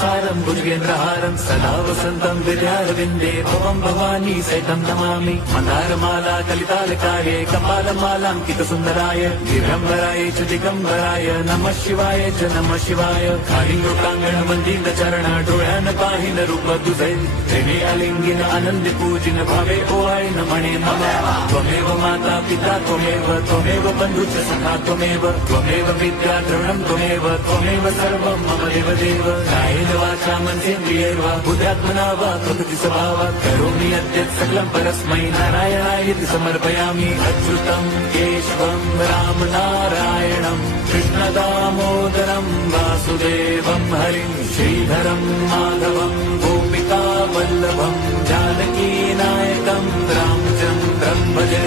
सारं भुजगेन्द्रहारं सदा वसन्तं विद्यारविन्दे भवं भवानी सहितं नमामि मन्दारमाला कलितालकाये कपालमालाङ्कितसुन्दराय दिगम्बराय च दिगम्बराय नमः शिवाय च नमः शिवाय कालिङ्गोटाङ्गण वन्दित चरण डोळ्यान पाहिन रूप तुझे प्रेमे अलिंगिन आनंद पूजिन भावे ओवाळीन म्हणे मम त्वमेव माता पिता त्वमेव बन्धुश्च सखा त्वमेव विद्या द्रविणं त्वमेव सर्वं मम देव कायेन वाचा मनसेन्द्रियैर्वा बुद्ध्यात्मना वा प्रकृति स्वभावात् करोमि यद्यत् सकलं परस्मै नारायणायति समर्पयामि अच्युतं केशवं रामनारायणं कृष्णदामोदरं वासुदेवं हरिं श्रीधरं माधवं गोपिका वल्लभं जानकीनायकं रामचन्द्रं भजे